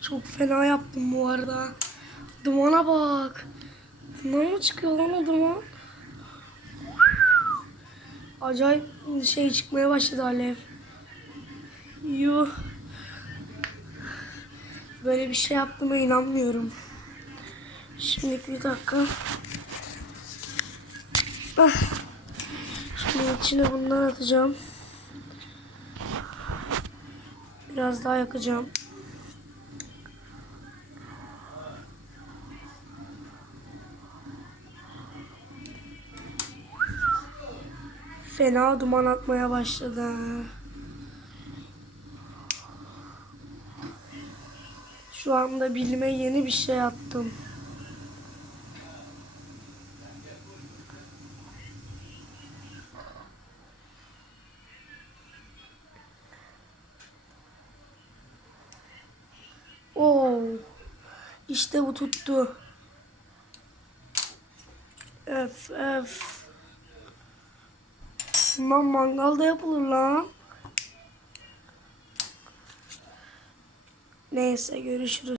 Çok fena yaptım bu arada. Dumana bak. Bundan mı çıkıyor lan o duman? Acayip şey çıkmaya başladı alev. Yuh. Böyle bir şey yaptığıma inanmıyorum. Şimdi bir dakika. Ah. Şimdi içine bundan atacağım. Biraz daha yakacağım. Fena duman atmaya başladı. Şu anda bilime yeni bir şey attım. Oo. İşte bu tuttu. Öf öf. Bundan mangalda yapılır lan. Neyse görüşürüz.